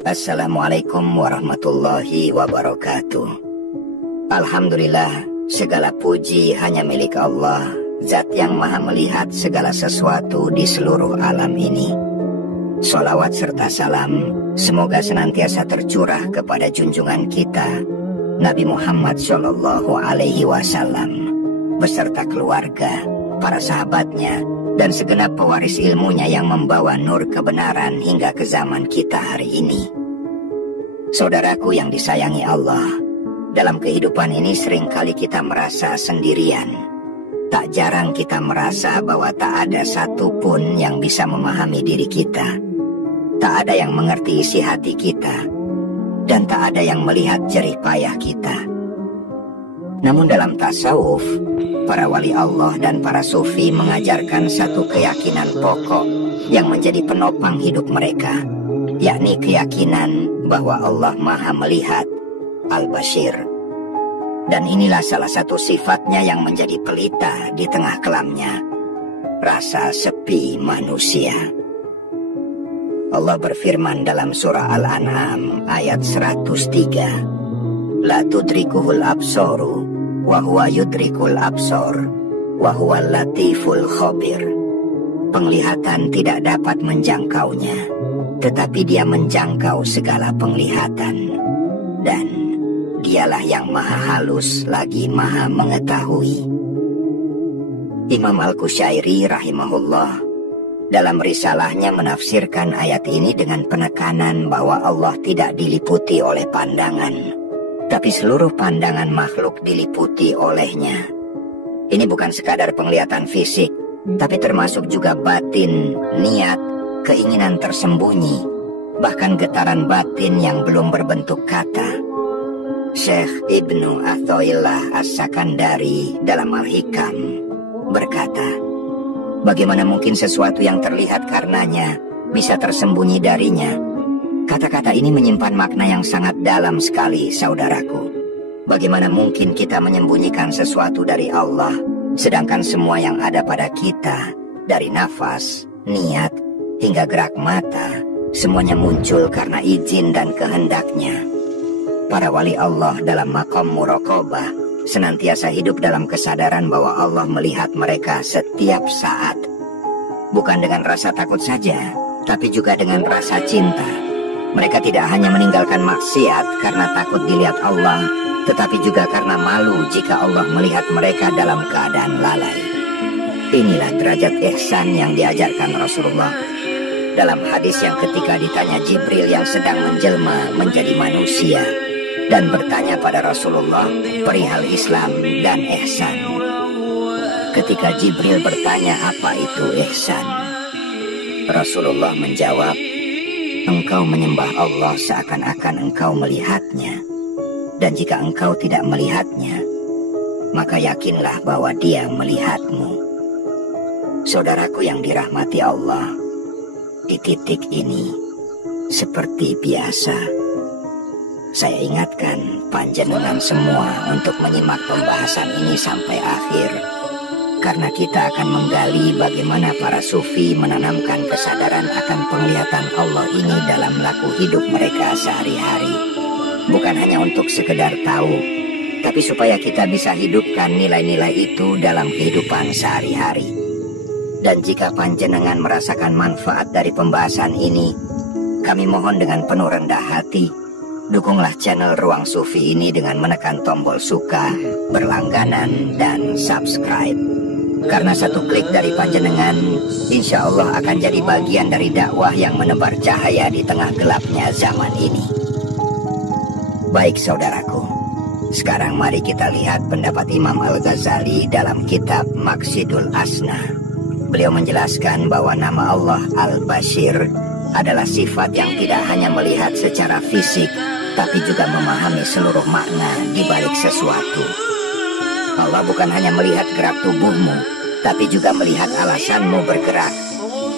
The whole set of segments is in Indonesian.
Assalamualaikum warahmatullahi wabarakatuh. Alhamdulillah, segala puji hanya milik Allah, Zat yang maha melihat segala sesuatu di seluruh alam ini. Sholawat serta salam semoga senantiasa tercurah kepada junjungan kita, Nabi Muhammad Shallallahu Alaihi Wasallam, beserta keluarga, para sahabatnya, dan segenap pewaris ilmunya yang membawa nur kebenaran hingga ke zaman kita hari ini. Saudaraku yang disayangi Allah, dalam kehidupan ini seringkali kita merasa sendirian. Tak jarang kita merasa bahwa tak ada satupun yang bisa memahami diri kita. Tak ada yang mengerti isi hati kita. Dan tak ada yang melihat jerih payah kita. Namun dalam tasawuf, para wali Allah dan para sufi mengajarkan satu keyakinan pokok yang menjadi penopang hidup mereka, yakni keyakinan bahwa Allah maha melihat, Al-Bashir. Dan inilah salah satu sifatnya yang menjadi pelita di tengah kelamnya, rasa sepi manusia. Allah berfirman dalam surah Al-An'am ayat 103, La tudrikuhul absoru, wa huwa yudrikul absor, wa huwal latiful khabir. Penglihatan tidak dapat menjangkaunya, tetapi dia menjangkau segala penglihatan. Dan dialah yang maha halus lagi maha mengetahui. Imam Al-Qushairi rahimahullah dalam risalahnya menafsirkan ayat ini dengan penekanan bahwa Allah tidak diliputi oleh pandangan, tapi seluruh pandangan makhluk diliputi olehnya. Ini bukan sekadar penglihatan fisik, tapi termasuk juga batin, niat, keinginan tersembunyi, bahkan getaran batin yang belum berbentuk kata. Syekh Ibnu Athaillah As-Sakandari dalam Al-Hikam berkata, bagaimana mungkin sesuatu yang terlihat karenanya bisa tersembunyi darinya? Kata-kata ini menyimpan makna yang sangat dalam sekali, saudaraku. Bagaimana mungkin kita menyembunyikan sesuatu dari Allah, sedangkan semua yang ada pada kita, dari nafas, niat, hingga gerak mata, semuanya muncul karena izin dan kehendaknya. Para wali Allah dalam maqam muraqabah senantiasa hidup dalam kesadaran bahwa Allah melihat mereka setiap saat. Bukan dengan rasa takut saja, tapi juga dengan rasa cinta. Mereka tidak hanya meninggalkan maksiat karena takut dilihat Allah, tetapi juga karena malu jika Allah melihat mereka dalam keadaan lalai. Inilah derajat ihsan yang diajarkan Rasulullah. Dalam hadis yang ketika ditanya Jibril yang sedang menjelma menjadi manusia dan bertanya pada Rasulullah perihal Islam dan ihsan. Ketika Jibril bertanya apa itu ihsan, Rasulullah menjawab, engkau menyembah Allah seakan-akan engkau melihatnya. Dan jika engkau tidak melihatnya, maka yakinlah bahwa dia melihatmu. Saudaraku yang dirahmati Allah, di titik ini, seperti biasa, saya ingatkan panjenengan semua untuk menyimak pembahasan ini sampai akhir, karena kita akan menggali bagaimana para sufi menanamkan kesadaran akan penglihatan Allah ini dalam laku hidup mereka sehari-hari. Bukan hanya untuk sekedar tahu, tapi supaya kita bisa hidupkan nilai-nilai itu dalam kehidupan sehari-hari. Dan jika panjenengan merasakan manfaat dari pembahasan ini, kami mohon dengan penuh rendah hati, dukunglah channel Ruang Sufi ini dengan menekan tombol suka, berlangganan, dan subscribe. Karena satu klik dari panjenengan, insya Allah akan jadi bagian dari dakwah yang menebar cahaya di tengah gelapnya zaman ini. Baik saudaraku, sekarang mari kita lihat pendapat Imam Al-Ghazali dalam kitab Maqsidul Asna. Beliau menjelaskan bahwa nama Allah Al-Bashir adalah sifat yang tidak hanya melihat secara fisik, tapi juga memahami seluruh makna di balik sesuatu. Allah bukan hanya melihat gerak tubuhmu, tapi juga melihat alasanmu bergerak.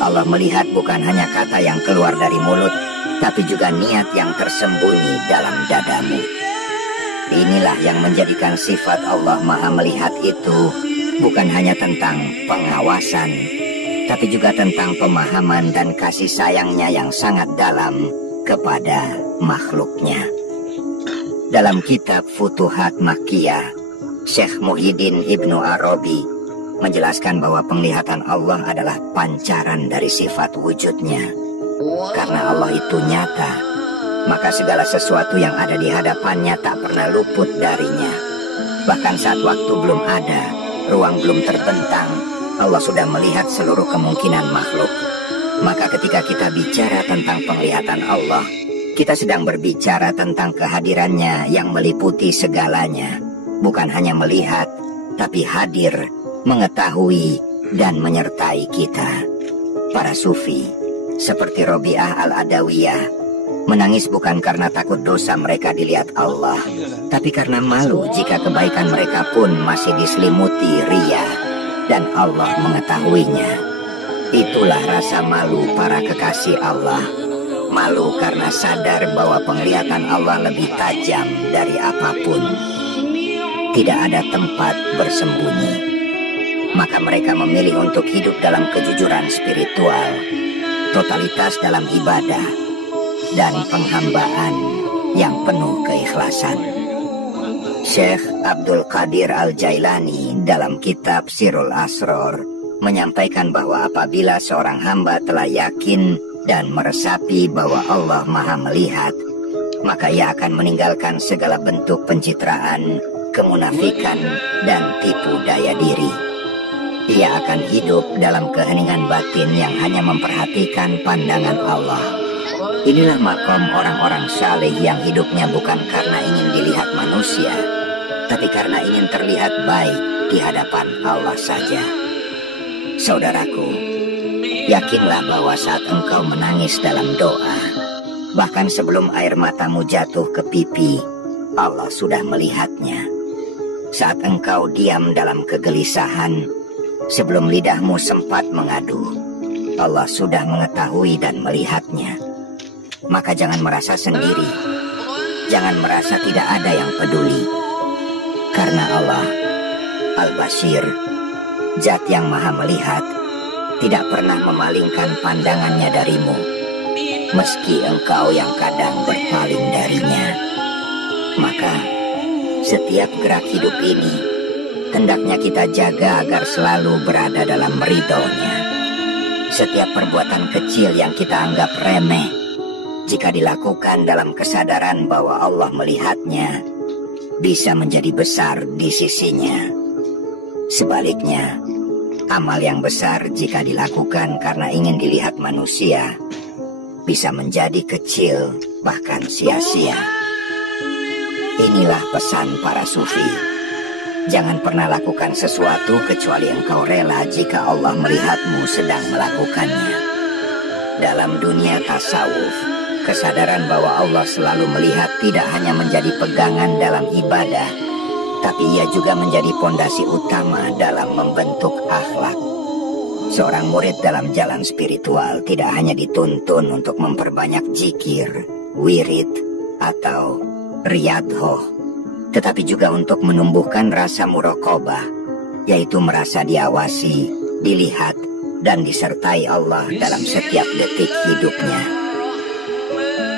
Allah melihat bukan hanya kata yang keluar dari mulut, tapi juga niat yang tersembunyi dalam dadamu. Inilah yang menjadikan sifat Allah Maha Melihat itu bukan hanya tentang pengawasan, tapi juga tentang pemahaman dan kasih sayangnya yang sangat dalam kepada makhluknya. Dalam kitab Futuhat Makkiyah, Syekh Muhyiddin Ibnu Arabi menjelaskan bahwa penglihatan Allah adalah pancaran dari sifat wujudnya. Karena Allah itu nyata, maka segala sesuatu yang ada di hadapannya tak pernah luput darinya. Bahkan saat waktu belum ada, ruang belum terbentang, Allah sudah melihat seluruh kemungkinan makhluk. Maka ketika kita bicara tentang penglihatan Allah, kita sedang berbicara tentang kehadirannya yang meliputi segalanya. Bukan hanya melihat, tapi hadir, mengetahui, dan menyertai kita. Para sufi, seperti Robi'ah Al-Adawiyah, menangis bukan karena takut dosa mereka dilihat Allah, tapi karena malu jika kebaikan mereka pun masih diselimuti riya, dan Allah mengetahuinya. Itulah rasa malu para kekasih Allah. Malu karena sadar bahwa penglihatan Allah lebih tajam dari apapun. Tidak ada tempat bersembunyi. Maka mereka memilih untuk hidup dalam kejujuran spiritual, totalitas dalam ibadah, dan penghambaan yang penuh keikhlasan. Syekh Abdul Qadir Al-Jailani dalam kitab Sirul Asror menyampaikan bahwa apabila seorang hamba telah yakin dan meresapi bahwa Allah Maha Melihat, maka ia akan meninggalkan segala bentuk pencitraan, kemunafikan, dan tipu daya diri. Ia akan hidup dalam keheningan batin yang hanya memperhatikan pandangan Allah. Inilah makom orang-orang saleh yang hidupnya bukan karena ingin dilihat manusia, tapi karena ingin terlihat baik di hadapan Allah saja. Saudaraku, yakinlah bahwa saat engkau menangis dalam doa, bahkan sebelum air matamu jatuh ke pipi, Allah sudah melihatnya. Saat engkau diam dalam kegelisahan, sebelum lidahmu sempat mengadu, Allah sudah mengetahui dan melihatnya. Maka jangan merasa sendiri, jangan merasa tidak ada yang peduli. Karena Allah, Al-Bashir, Zat yang Maha Melihat, tidak pernah memalingkan pandangannya darimu, meski engkau yang kadang berpaling darinya. Maka, setiap gerak hidup ini, hendaknya kita jaga agar selalu berada dalam ridhonya. Setiap perbuatan kecil yang kita anggap remeh, jika dilakukan dalam kesadaran bahwa Allah melihatnya, bisa menjadi besar di sisinya. Sebaliknya, amal yang besar jika dilakukan karena ingin dilihat manusia, bisa menjadi kecil, bahkan sia-sia. Inilah pesan para sufi. Jangan pernah lakukan sesuatu kecuali engkau rela jika Allah melihatmu sedang melakukannya. Dalam dunia tasawuf, kesadaran bahwa Allah selalu melihat tidak hanya menjadi pegangan dalam ibadah, tapi ia juga menjadi pondasi utama dalam membentuk akhlak. Seorang murid dalam jalan spiritual tidak hanya dituntun untuk memperbanyak zikir, wirid, atau riyadhah, tetapi juga untuk menumbuhkan rasa muraqabah, yaitu merasa diawasi, dilihat, dan disertai Allah dalam setiap detik hidupnya.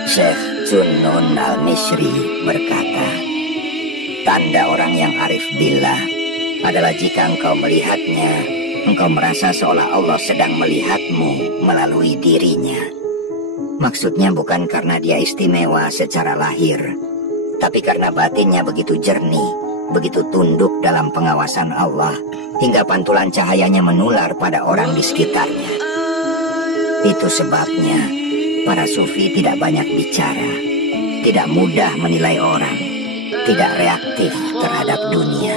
Syekh Zunnun Al-Misri berkata, tanda orang yang arif billah adalah jika engkau melihatnya, engkau merasa seolah Allah sedang melihatmu melalui dirinya. Maksudnya bukan karena dia istimewa secara lahir, tapi karena batinnya begitu jernih, begitu tunduk dalam pengawasan Allah, hingga pantulan cahayanya menular pada orang di sekitarnya. Itu sebabnya para sufi tidak banyak bicara, tidak mudah menilai orang, tidak reaktif terhadap dunia,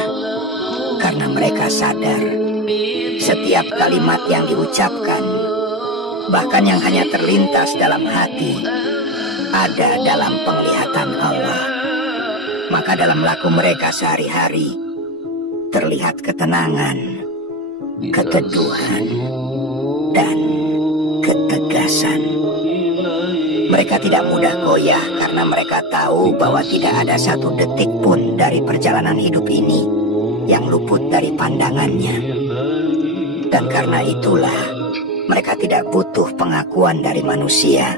karena mereka sadar setiap kalimat yang diucapkan, bahkan yang hanya terlintas dalam hati, ada dalam penglihatan Allah. Maka dalam laku mereka sehari-hari terlihat ketenangan, keteduhan, dan ketegasan. Mereka tidak mudah goyah karena mereka tahu bahwa tidak ada satu detik pun dari perjalanan hidup ini yang luput dari pandangannya. Dan karena itulah mereka tidak butuh pengakuan dari manusia.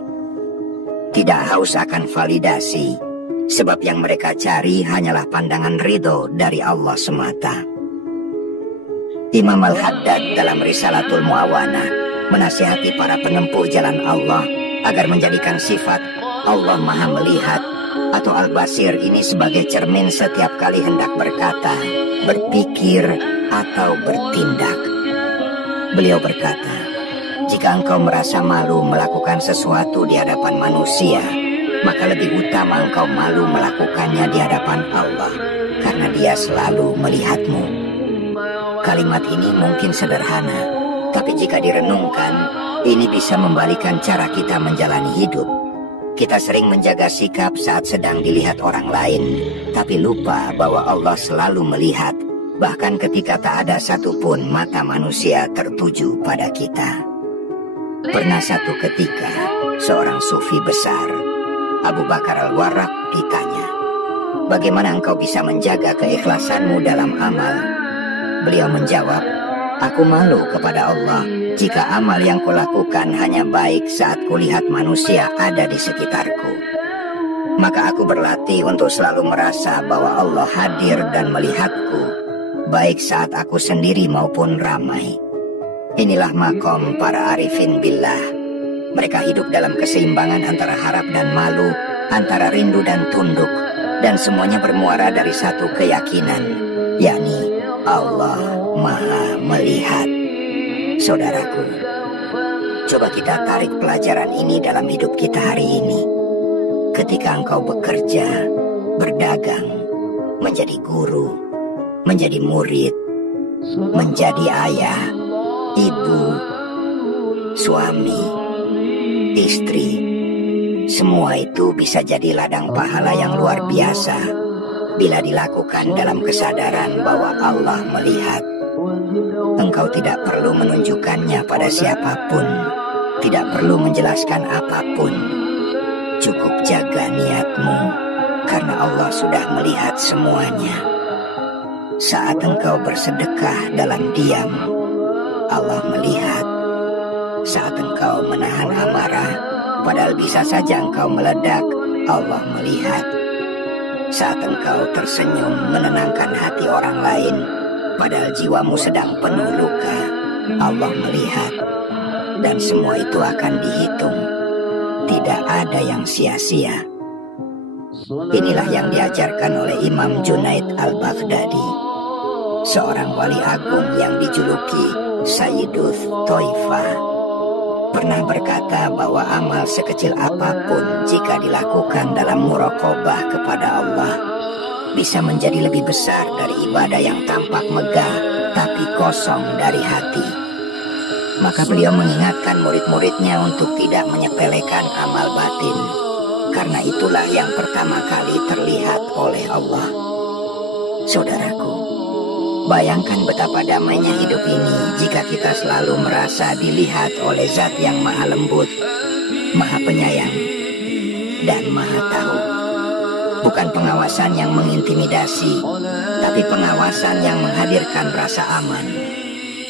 tidak haus akan validasi, sebab yang mereka cari hanyalah pandangan ridho dari Allah semata. Imam Al-Haddad dalam Risalatul Mu'awana menasihati para penempuh jalan Allah agar menjadikan sifat Allah Maha Melihat atau Al-Basir ini sebagai cermin setiap kali hendak berkata, berpikir, atau bertindak. Beliau berkata, jika engkau merasa malu melakukan sesuatu di hadapan manusia, maka lebih utama engkau malu melakukannya di hadapan Allah, karena Dia selalu melihatmu. Kalimat ini mungkin sederhana, tapi jika direnungkan, ini bisa membalikan cara kita menjalani hidup. Kita sering menjaga sikap saat sedang dilihat orang lain, tapi lupa bahwa Allah selalu melihat, bahkan ketika tak ada satupun mata manusia tertuju pada kita. Pernah satu ketika, seorang sufi besar, Abu Bakar Al-Warraq, ditanya, bagaimana engkau bisa menjaga keikhlasanmu dalam amal? Beliau menjawab, aku malu kepada Allah jika amal yang kulakukan hanya baik saat kulihat manusia ada di sekitarku. Maka aku berlatih untuk selalu merasa bahwa Allah hadir dan melihatku, baik saat aku sendiri maupun ramai. Inilah makom para arifin billah. Mereka hidup dalam keseimbangan antara harap dan malu, antara rindu dan tunduk, dan semuanya bermuara dari satu keyakinan, yakni Allah Maha Melihat. Saudaraku, coba kita tarik pelajaran ini dalam hidup kita hari ini. Ketika engkau bekerja, berdagang, menjadi guru, menjadi murid, menjadi ayah, ibu, suami, istri, semua itu bisa jadi ladang pahala yang luar biasa bila dilakukan dalam kesadaran bahwa Allah melihat. Engkau tidak perlu menunjukkannya pada siapapun, tidak perlu menjelaskan apapun. Cukup jaga niatmu, karena Allah sudah melihat semuanya. Saat engkau bersedekah dalam diam, Allah melihat. Saat engkau menahan amarah, padahal bisa saja engkau meledak, Allah melihat. Saat engkau tersenyum menenangkan hati orang lain, padahal jiwamu sedang penuh luka, Allah melihat. Dan semua itu akan dihitung. Tidak ada yang sia-sia. Inilah yang diajarkan oleh Imam Junaid Al-Baghdadi, seorang wali agung yang dijuluki Sayyiduth Thoifah, pernah berkata bahwa amal sekecil apapun jika dilakukan dalam muraqabah kepada Allah bisa menjadi lebih besar dari ibadah yang tampak megah tapi kosong dari hati. Maka beliau mengingatkan murid-muridnya untuk tidak menyepelekan amal batin, karena itulah yang pertama kali terlihat oleh Allah. Saudaraku, bayangkan betapa damainya hidup ini jika kita selalu merasa dilihat oleh Zat yang Maha Lembut, Maha Penyayang, dan Maha Tahu. Bukan pengawasan yang mengintimidasi, tapi pengawasan yang menghadirkan rasa aman.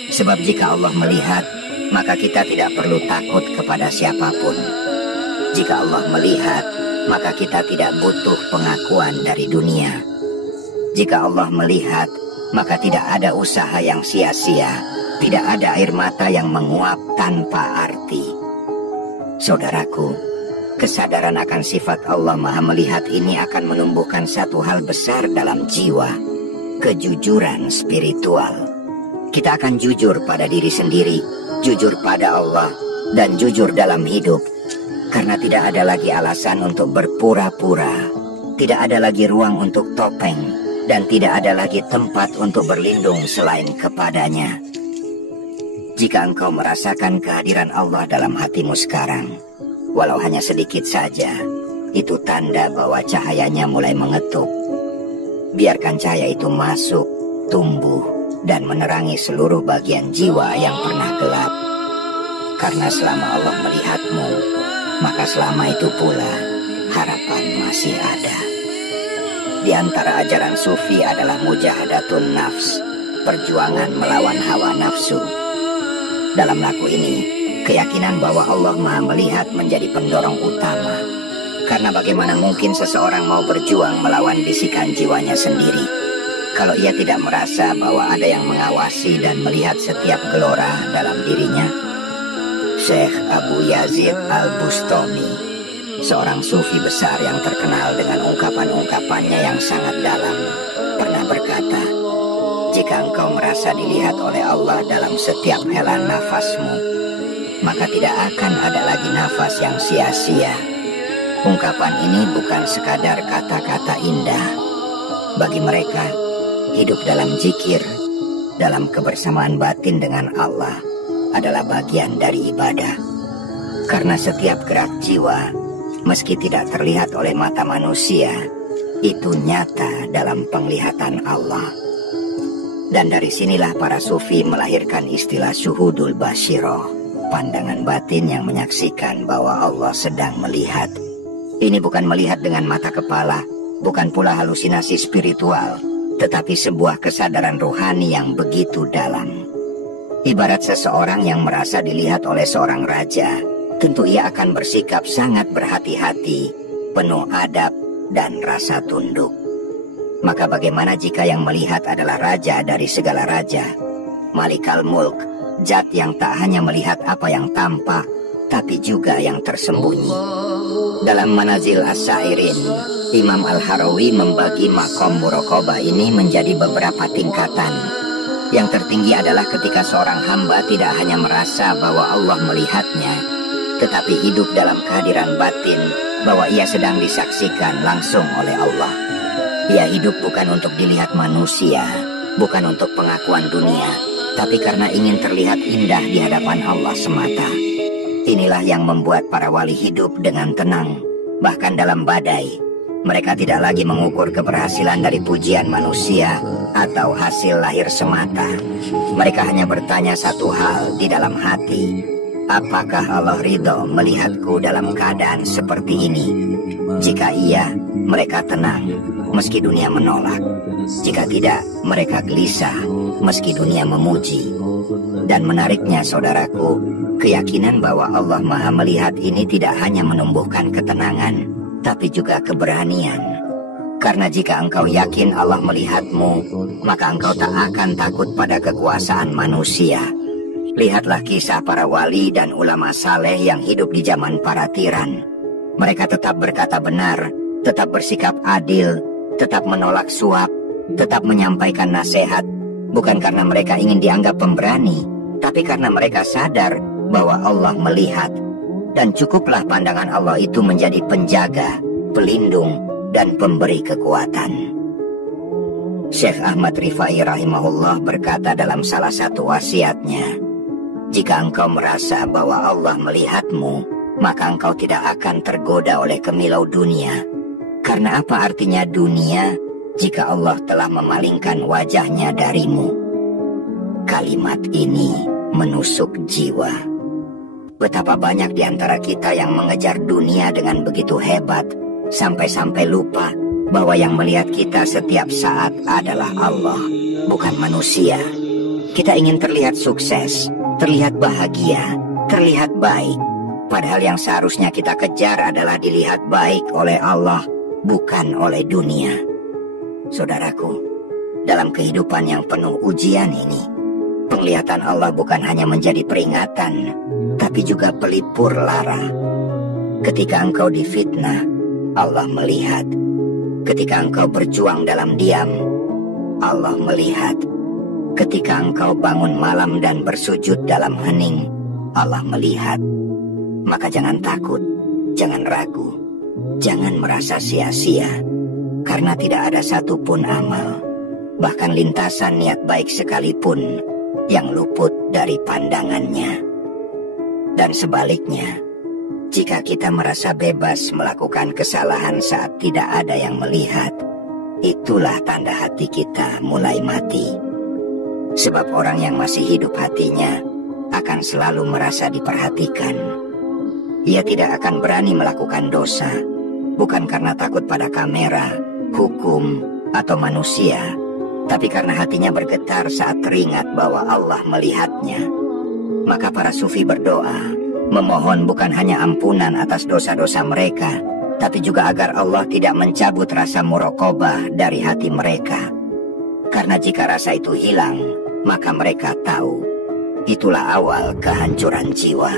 Sebab jika Allah melihat, maka kita tidak perlu takut kepada siapapun. Jika Allah melihat, maka kita tidak butuh pengakuan dari dunia. Jika Allah melihat, maka tidak ada usaha yang sia-sia, tidak ada air mata yang menguap tanpa arti. Saudaraku, kesadaran akan sifat Allah Maha Melihat ini akan menumbuhkan satu hal besar dalam jiwa, kejujuran spiritual. Kita akan jujur pada diri sendiri, jujur pada Allah, dan jujur dalam hidup. Karena tidak ada lagi alasan untuk berpura-pura, tidak ada lagi ruang untuk topeng, dan tidak ada lagi tempat untuk berlindung selain kepadanya. Jika engkau merasakan kehadiran Allah dalam hatimu sekarang, walau hanya sedikit saja, itu tanda bahwa cahayanya mulai mengetuk. Biarkan cahaya itu masuk, tumbuh, dan menerangi seluruh bagian jiwa yang pernah gelap. Karena selama Allah melihatmu, maka selama itu pula harapan masih ada. Di antara ajaran sufi adalah mujahadatun nafs, perjuangan melawan hawa nafsu. Dalam laku ini, keyakinan bahwa Allah Maha Melihat menjadi pendorong utama, Karena bagaimana mungkin seseorang mau berjuang melawan bisikan jiwanya sendiri kalau ia tidak merasa bahwa ada yang mengawasi dan melihat setiap gelora dalam dirinya? Syekh Abu Yazid Al-Bustami, seorang sufi besar yang terkenal dengan ungkapan-ungkapannya yang sangat dalam, pernah berkata, jika engkau merasa dilihat oleh Allah dalam setiap helaan nafasmu, maka tidak akan ada lagi nafas yang sia-sia. Ungkapan ini bukan sekadar kata-kata indah. Bagi mereka, hidup dalam zikir, dalam kebersamaan batin dengan Allah adalah bagian dari ibadah. Karena setiap gerak jiwa, meski tidak terlihat oleh mata manusia, itu nyata dalam penglihatan Allah. Dan dari sinilah para sufi melahirkan istilah syuhudul basyirah, pandangan batin yang menyaksikan bahwa Allah sedang melihat. Ini bukan melihat dengan mata kepala, bukan pula halusinasi spiritual, tetapi sebuah kesadaran rohani yang begitu dalam. Ibarat seseorang yang merasa dilihat oleh seorang raja, tentu ia akan bersikap sangat berhati-hati, penuh adab dan rasa tunduk. Maka bagaimana jika yang melihat adalah raja dari segala raja, Malikal Mulk, zat yang tak hanya melihat apa yang tampak, tapi juga yang tersembunyi. Dalam Manazil As-Sairin, Imam Al-Harawi membagi makom muraqabah ini menjadi beberapa tingkatan. Yang tertinggi adalah ketika seorang hamba tidak hanya merasa bahwa Allah melihatnya, tetapi hidup dalam kehadiran batin bahwa ia sedang disaksikan langsung oleh Allah. Ia hidup bukan untuk dilihat manusia, bukan untuk pengakuan dunia, tapi karena ingin terlihat indah di hadapan Allah semata. Inilah yang membuat para wali hidup dengan tenang, bahkan dalam badai. Mereka tidak lagi mengukur keberhasilan dari pujian manusia atau hasil lahir semata. Mereka hanya bertanya satu hal di dalam hati. Apakah Allah ridho melihatku dalam keadaan seperti ini? Jika iya, mereka tenang, meski dunia menolak. Jika tidak, mereka gelisah, meski dunia memuji. Dan menariknya, saudaraku, keyakinan bahwa Allah Maha Melihat ini tidak hanya menumbuhkan ketenangan, tapi juga keberanian. Karena jika engkau yakin Allah melihatmu, maka engkau tak akan takut pada kekuasaan manusia. Lihatlah kisah para wali dan ulama saleh yang hidup di zaman para tiran. Mereka tetap berkata benar, tetap bersikap adil, tetap menolak suap, tetap menyampaikan nasihat, bukan karena mereka ingin dianggap pemberani, tapi karena mereka sadar bahwa Allah melihat. Dan cukuplah pandangan Allah itu menjadi penjaga, pelindung, dan pemberi kekuatan. Syekh Ahmad Rifai rahimahullah berkata dalam salah satu wasiatnya, jika engkau merasa bahwa Allah melihatmu, maka engkau tidak akan tergoda oleh kemilau dunia. Karena apa artinya dunia jika Allah telah memalingkan wajahnya darimu? Kalimat ini menusuk jiwa. Betapa banyak di antara kita yang mengejar dunia dengan begitu hebat, sampai-sampai lupa bahwa yang melihat kita setiap saat adalah Allah, bukan manusia. Kita ingin terlihat sukses, terlihat bahagia, terlihat baik. Padahal yang seharusnya kita kejar adalah dilihat baik oleh Allah, bukan oleh dunia. Saudaraku, dalam kehidupan yang penuh ujian ini, penglihatan Allah bukan hanya menjadi peringatan, tapi juga pelipur lara. Ketika engkau difitnah, Allah melihat. Ketika engkau berjuang dalam diam, Allah melihat. Ketika engkau bangun malam dan bersujud dalam hening, Allah melihat. Maka jangan takut, jangan ragu, jangan merasa sia-sia, karena tidak ada satupun amal, bahkan lintasan niat baik sekalipun, yang luput dari pandangannya. Dan sebaliknya, jika kita merasa bebas melakukan kesalahan saat tidak ada yang melihat, itulah tanda hati kita mulai mati. Sebab orang yang masih hidup hatinya akan selalu merasa diperhatikan. Ia tidak akan berani melakukan dosa, bukan karena takut pada kamera, hukum, atau manusia, tapi karena hatinya bergetar saat teringat bahwa Allah melihatnya. Maka para sufi berdoa, memohon bukan hanya ampunan atas dosa-dosa mereka, tapi juga agar Allah tidak mencabut rasa muraqabah dari hati mereka. Karena jika rasa itu hilang, maka mereka tahu itulah awal kehancuran jiwa.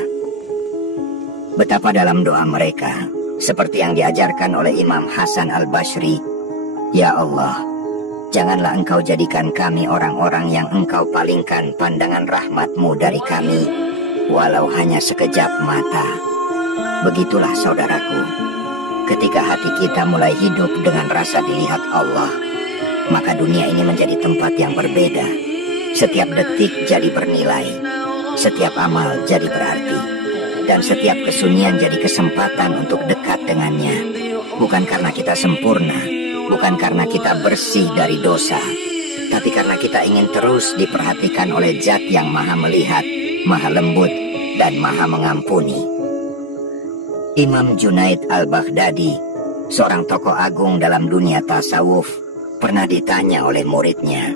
Betapa dalam doa mereka, seperti yang diajarkan oleh Imam Hasan al-Basri, "Ya Allah, janganlah Engkau jadikan kami orang-orang yang Engkau palingkan pandangan rahmat-Mu dari kami, walau hanya sekejap mata." Begitulah saudaraku, ketika hati kita mulai hidup dengan rasa dilihat Allah, maka dunia ini menjadi tempat yang berbeda. Setiap detik jadi bernilai, setiap amal jadi berarti, dan setiap kesunyian jadi kesempatan untuk dekat dengannya. Bukan karena kita sempurna, bukan karena kita bersih dari dosa, tapi karena kita ingin terus diperhatikan oleh Zat yang Maha Melihat, Maha Lembut, dan Maha Mengampuni. Imam Junaid al-Baghdadi, seorang tokoh agung dalam dunia tasawuf, pernah ditanya oleh muridnya,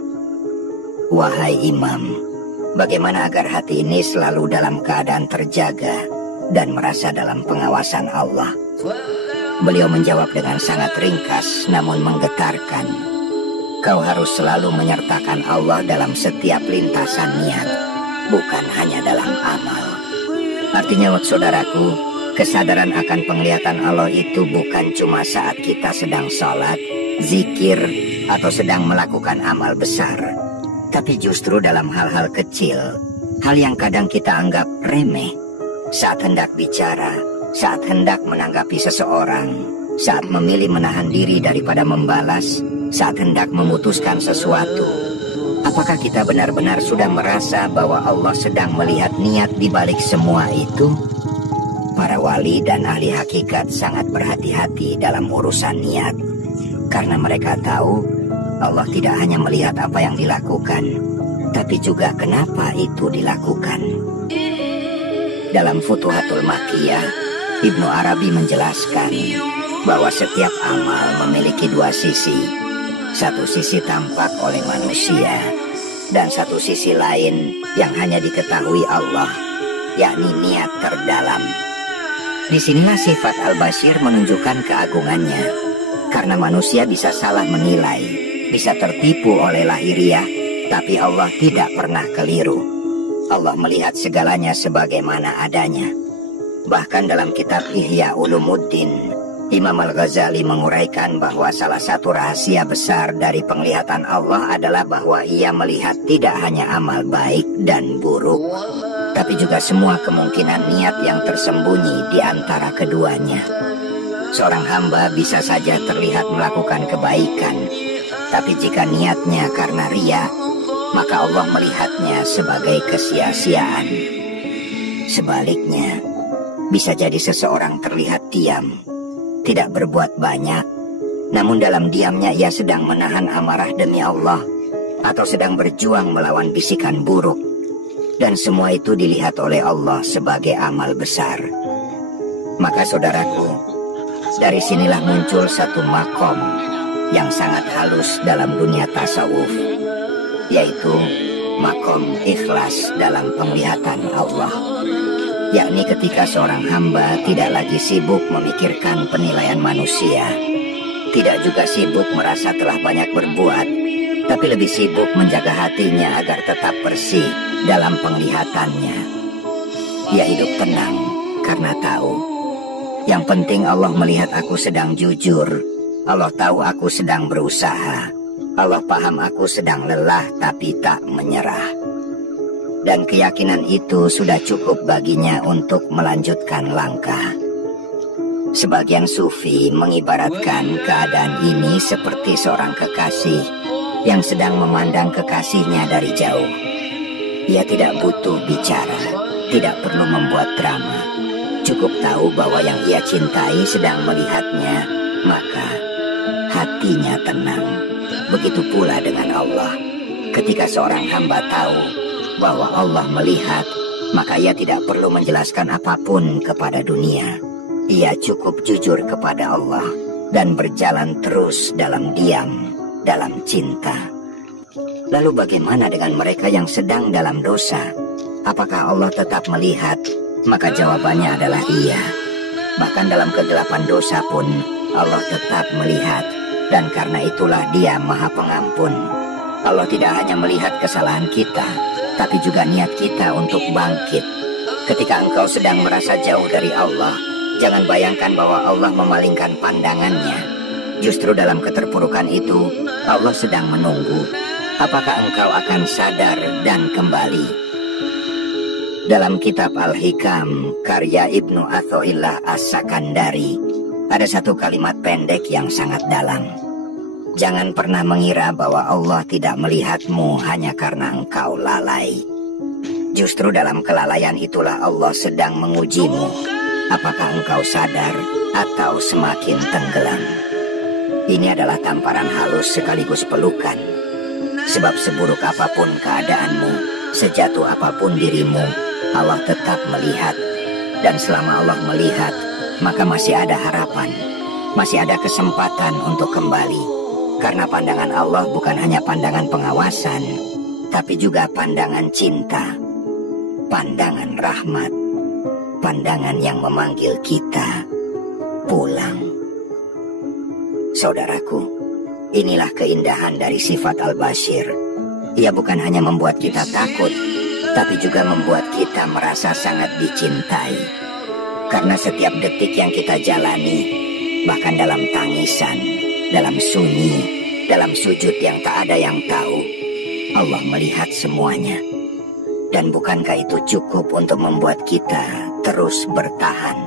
"Wahai Imam, bagaimana agar hati ini selalu dalam keadaan terjaga dan merasa dalam pengawasan Allah?" Beliau menjawab dengan sangat ringkas namun menggetarkan, "Kau harus selalu menyertakan Allah dalam setiap lintasan niat, bukan hanya dalam amal." Artinya, saudaraku, kesadaran akan penglihatan Allah itu bukan cuma saat kita sedang sholat, zikir, atau sedang melakukan amal besar, tapi justru dalam hal-hal kecil, hal yang kadang kita anggap remeh, saat hendak bicara, saat hendak menanggapi seseorang, saat memilih menahan diri daripada membalas, saat hendak memutuskan sesuatu. Apakah kita benar-benar sudah merasa bahwa Allah sedang melihat niat di balik semua itu? Para wali dan ahli hakikat sangat berhati-hati dalam urusan niat, karena mereka tahu Allah tidak hanya melihat apa yang dilakukan, tapi juga kenapa itu dilakukan. Dalam Futuhatul Makkiyah, Ibnu Arabi menjelaskan bahwa setiap amal memiliki dua sisi. Satu sisi tampak oleh manusia, dan satu sisi lain yang hanya diketahui Allah, yakni niat terdalam. Disinilah sifat Al-Bashir menunjukkan keagungannya, karena manusia bisa salah menilai, bisa tertipu oleh lahiriah, tapi Allah tidak pernah keliru. Allah melihat segalanya sebagaimana adanya. Bahkan dalam kitab Ihya Ulumuddin, Imam Al-Ghazali menguraikan bahwa salah satu rahasia besar dari penglihatan Allah adalah bahwa Ia melihat tidak hanya amal baik dan buruk, tapi juga semua kemungkinan niat yang tersembunyi di antara keduanya. Seorang hamba bisa saja terlihat melakukan kebaikan, tapi jika niatnya karena riya, maka Allah melihatnya sebagai kesia-siaan. Sebaliknya, bisa jadi seseorang terlihat diam, tidak berbuat banyak, namun dalam diamnya ia sedang menahan amarah demi Allah, atau sedang berjuang melawan bisikan buruk, dan semua itu dilihat oleh Allah sebagai amal besar. Maka saudaraku, dari sinilah muncul satu makom yang sangat halus dalam dunia tasawuf, yaitu makom ikhlas dalam penglihatan Allah. Yakni ketika seorang hamba tidak lagi sibuk memikirkan penilaian manusia, tidak juga sibuk merasa telah banyak berbuat, tapi lebih sibuk menjaga hatinya agar tetap bersih dalam penglihatannya. Ia hidup tenang karena tahu, yang penting Allah melihat aku sedang jujur, Allah tahu aku sedang berusaha, Allah paham aku sedang lelah tapi tak menyerah. Dan keyakinan itu sudah cukup baginya untuk melanjutkan langkah. Sebagian sufi mengibaratkan keadaan ini seperti seorang kekasih yang sedang memandang kekasihnya dari jauh. Ia tidak butuh bicara, tidak perlu membuat drama. Cukup tahu bahwa yang ia cintai sedang melihatnya, maka hatinya tenang. Begitu pula dengan Allah. Ketika seorang hamba tahu bahwa Allah melihat, maka ia tidak perlu menjelaskan apapun kepada dunia. Ia cukup jujur kepada Allah dan berjalan terus dalam diam, dalam cinta. Lalu bagaimana dengan mereka yang sedang dalam dosa? Apakah Allah tetap melihat? Maka jawabannya adalah iya. Bahkan dalam kegelapan dosa pun Allah tetap melihat, dan karena itulah Dia Maha Pengampun. Allah tidak hanya melihat kesalahan kita, tapi juga niat kita untuk bangkit. Ketika engkau sedang merasa jauh dari Allah, jangan bayangkan bahwa Allah memalingkan pandangannya. Justru dalam keterpurukan itu, Allah sedang menunggu. Apakah engkau akan sadar dan kembali? Dalam kitab Al-Hikam, karya Ibnu Athaillah As-Sakandari, ada satu kalimat pendek yang sangat dalam. Jangan pernah mengira bahwa Allah tidak melihatmu hanya karena engkau lalai. Justru dalam kelalaian itulah Allah sedang mengujimu. Apakah engkau sadar atau semakin tenggelam? Ini adalah tamparan halus sekaligus pelukan. Sebab seburuk apapun keadaanmu, sejatuh apapun dirimu, Allah tetap melihat. Dan selama Allah melihat, maka masih ada harapan, masih ada kesempatan untuk kembali. Karena pandangan Allah bukan hanya pandangan pengawasan, tapi juga pandangan cinta, pandangan rahmat, pandangan yang memanggil kita pulang. Saudaraku, inilah keindahan dari sifat Al-Bashir. Ia bukan hanya membuat kita takut, tapi juga membuat kita merasa sangat dicintai. Karena setiap detik yang kita jalani, bahkan dalam tangisan, dalam sunyi, dalam sujud yang tak ada yang tahu, Allah melihat semuanya. Dan bukankah itu cukup untuk membuat kita terus bertahan?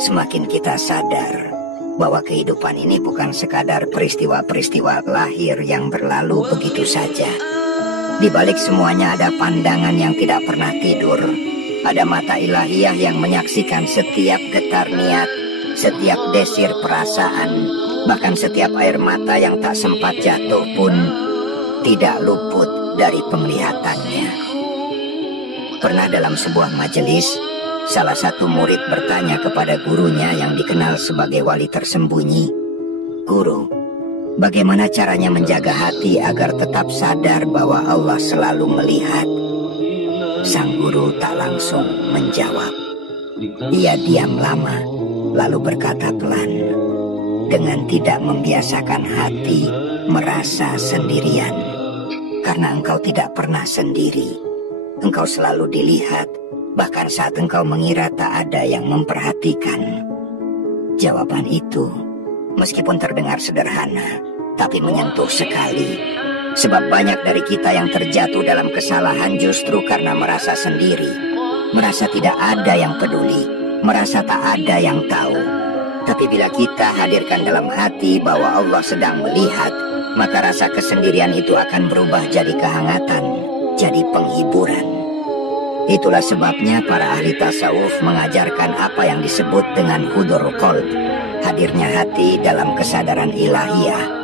Semakin kita sadar bahwa kehidupan ini bukan sekadar peristiwa-peristiwa lahir yang berlalu begitu saja. Di balik semuanya ada pandangan yang tidak pernah tidur. Ada mata ilahiyah yang menyaksikan setiap getar niat, setiap desir perasaan, bahkan setiap air mata yang tak sempat jatuh pun tidak luput dari penglihatannya. Pernah dalam sebuah majelis, salah satu murid bertanya kepada gurunya yang dikenal sebagai wali tersembunyi, "Guru, bagaimana caranya menjaga hati agar tetap sadar bahwa Allah selalu melihat?" Sang guru tak langsung menjawab. Ia diam lama, lalu berkata pelan, "Dengan tidak membiasakan hati merasa sendirian. Karena engkau tidak pernah sendiri. Engkau selalu dilihat, bahkan saat engkau mengira tak ada yang memperhatikan." Jawaban itu, meskipun terdengar sederhana, tapi menyentuh sekali. Sebab banyak dari kita yang terjatuh dalam kesalahan justru karena merasa sendiri, merasa tidak ada yang peduli, merasa tak ada yang tahu. Tapi bila kita hadirkan dalam hati bahwa Allah sedang melihat, maka rasa kesendirian itu akan berubah jadi kehangatan, jadi penghiburan. Itulah sebabnya para ahli tasawuf mengajarkan apa yang disebut dengan hudurul qalb, hadirnya hati dalam kesadaran ilahiyah.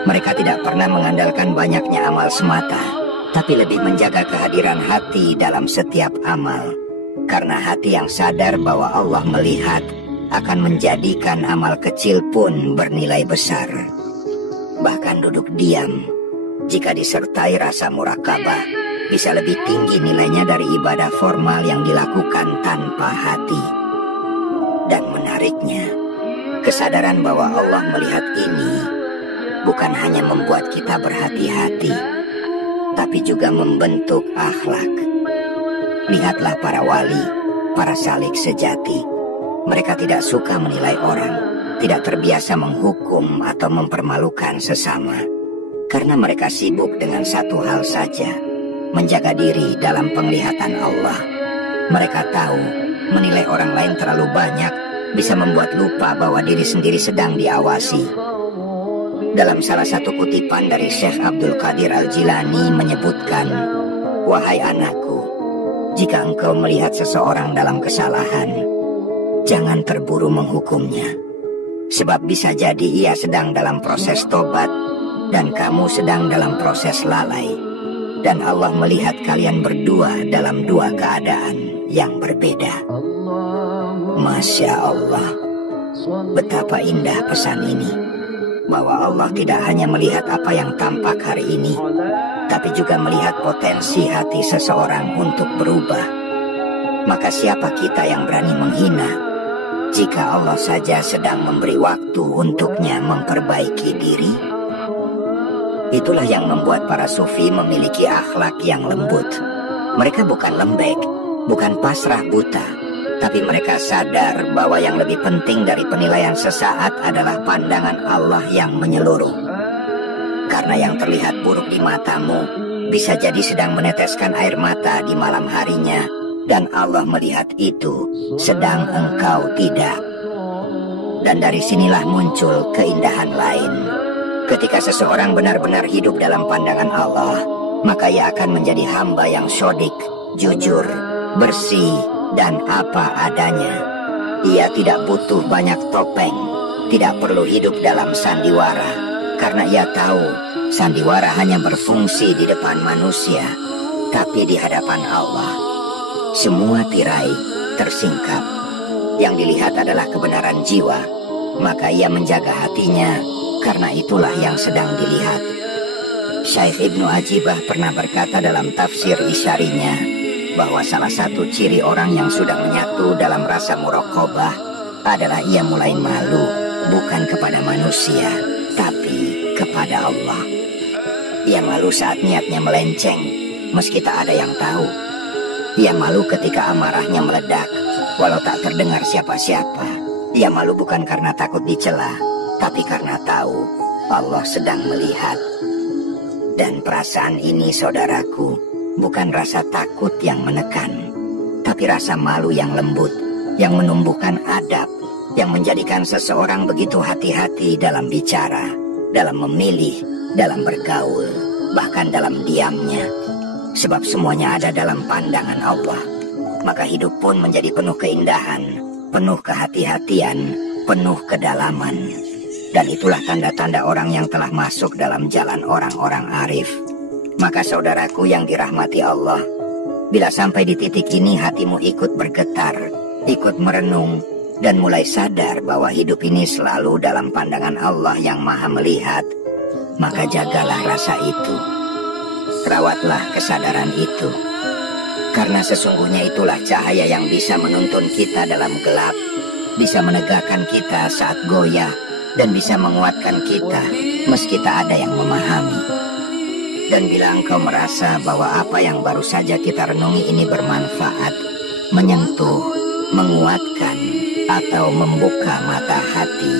Mereka tidak pernah mengandalkan banyaknya amal semata, tapi lebih menjaga kehadiran hati dalam setiap amal. Karena hati yang sadar bahwa Allah melihat akan menjadikan amal kecil pun bernilai besar. Bahkan duduk diam, jika disertai rasa murakabah, bisa lebih tinggi nilainya dari ibadah formal yang dilakukan tanpa hati. Dan menariknya, kesadaran bahwa Allah melihat ini bukan hanya membuat kita berhati-hati, tapi juga membentuk akhlak. Lihatlah para wali, para salik sejati. Mereka tidak suka menilai orang, tidak terbiasa menghukum atau mempermalukan sesama. Karena mereka sibuk dengan satu hal saja, menjaga diri dalam penglihatan Allah. Mereka tahu, menilai orang lain terlalu banyak bisa membuat lupa bahwa diri sendiri sedang diawasi. Dalam salah satu kutipan dari Syekh Abdul Qadir Al-Jilani menyebutkan, "Wahai anakku, jika engkau melihat seseorang dalam kesalahan, jangan terburu menghukumnya. Sebab bisa jadi ia sedang dalam proses tobat, dan kamu sedang dalam proses lalai. Dan Allah melihat kalian berdua dalam dua keadaan yang berbeda." Masya Allah, betapa indah pesan ini. Bahwa Allah tidak hanya melihat apa yang tampak hari ini, tapi juga melihat potensi hati seseorang untuk berubah. Maka siapa kita yang berani menghina, jika Allah saja sedang memberi waktu untuknya memperbaiki diri? Itulah yang membuat para sufi memiliki akhlak yang lembut. Mereka bukan lembek, bukan pasrah buta, tapi mereka sadar bahwa yang lebih penting dari penilaian sesaat adalah pandangan Allah yang menyeluruh. Karena yang terlihat buruk di matamu bisa jadi sedang meneteskan air mata di malam harinya, dan Allah melihat itu, sedang engkau tidak. Dan dari sinilah muncul keindahan lain. Ketika seseorang benar-benar hidup dalam pandangan Allah, maka ia akan menjadi hamba yang syodik, jujur, bersih, dan apa adanya. Ia tidak butuh banyak topeng, tidak perlu hidup dalam sandiwara, karena ia tahu sandiwara hanya berfungsi di depan manusia, tapi di hadapan Allah semua tirai tersingkap. Yang dilihat adalah kebenaran jiwa, maka ia menjaga hatinya, karena itulah yang sedang dilihat. Syekh Ibnu Ajibah pernah berkata dalam tafsir isyarinya bahwa salah satu ciri orang yang sudah menyatu dalam rasa muraqabah adalah ia mulai malu, bukan kepada manusia, tapi kepada Allah. Ia malu saat niatnya melenceng, meski tak ada yang tahu. Ia malu ketika amarahnya meledak, walau tak terdengar siapa-siapa. Ia malu bukan karena takut dicela, tapi karena tahu Allah sedang melihat. Dan perasaan ini, saudaraku, bukan rasa takut yang menekan, tapi rasa malu yang lembut, yang menumbuhkan adab, yang menjadikan seseorang begitu hati-hati dalam bicara, dalam memilih, dalam bergaul, bahkan dalam diamnya. Sebab semuanya ada dalam pandangan Allah, maka hidup pun menjadi penuh keindahan, penuh kehati-hatian, penuh kedalaman. Dan itulah tanda-tanda orang yang telah masuk dalam jalan orang-orang arif. Maka saudaraku yang dirahmati Allah, bila sampai di titik ini hatimu ikut bergetar, ikut merenung, dan mulai sadar bahwa hidup ini selalu dalam pandangan Allah yang maha melihat, maka jagalah rasa itu. Rawatlah kesadaran itu. Karena sesungguhnya itulah cahaya yang bisa menuntun kita dalam gelap, bisa menegakkan kita saat goyah, dan bisa menguatkan kita meski tak ada yang memahami. Dan bila engkau merasa bahwa apa yang baru saja kita renungi ini bermanfaat, menyentuh, menguatkan, atau membuka mata hati,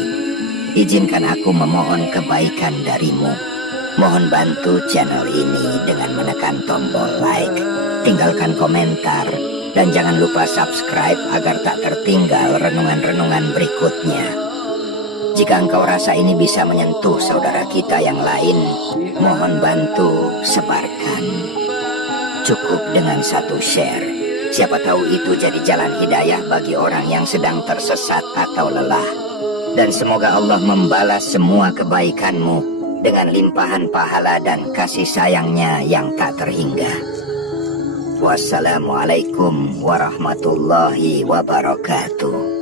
izinkan aku memohon kebaikan darimu. Mohon bantu channel ini dengan menekan tombol like, tinggalkan komentar, dan jangan lupa subscribe agar tak tertinggal renungan-renungan berikutnya. Jika engkau rasa ini bisa menyentuh saudara kita yang lain, mohon bantu sebarkan. Cukup dengan satu share. Siapa tahu itu jadi jalan hidayah bagi orang yang sedang tersesat atau lelah. Dan semoga Allah membalas semua kebaikanmu dengan limpahan pahala dan kasih sayangnya yang tak terhingga. Wassalamualaikum warahmatullahi wabarakatuh.